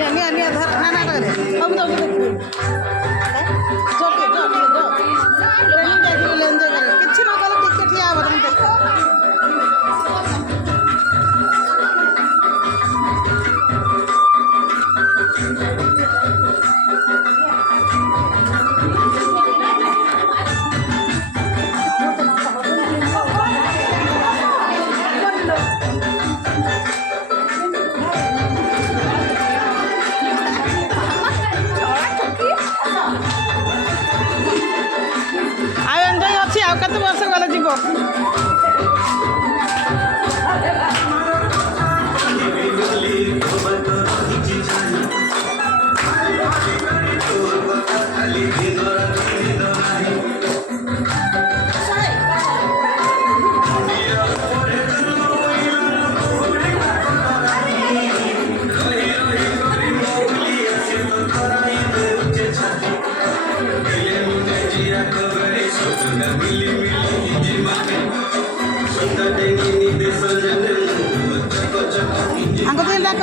ନିଅ ଧର ନା ନା କରେ ସବୁ ତମକୁ ଦେଖିବେ କିଛି ନ କଲେ ଟିକେ ଠିଆ ହବ ତମେ ଦେଖ ଆଉ ଏନ୍ଜୟ ଅଛି ଆଉ କେତେ ବର୍ଷ ଗଲେ ଯିବ ଆଙ୍କ ଦେଇ ଡାକ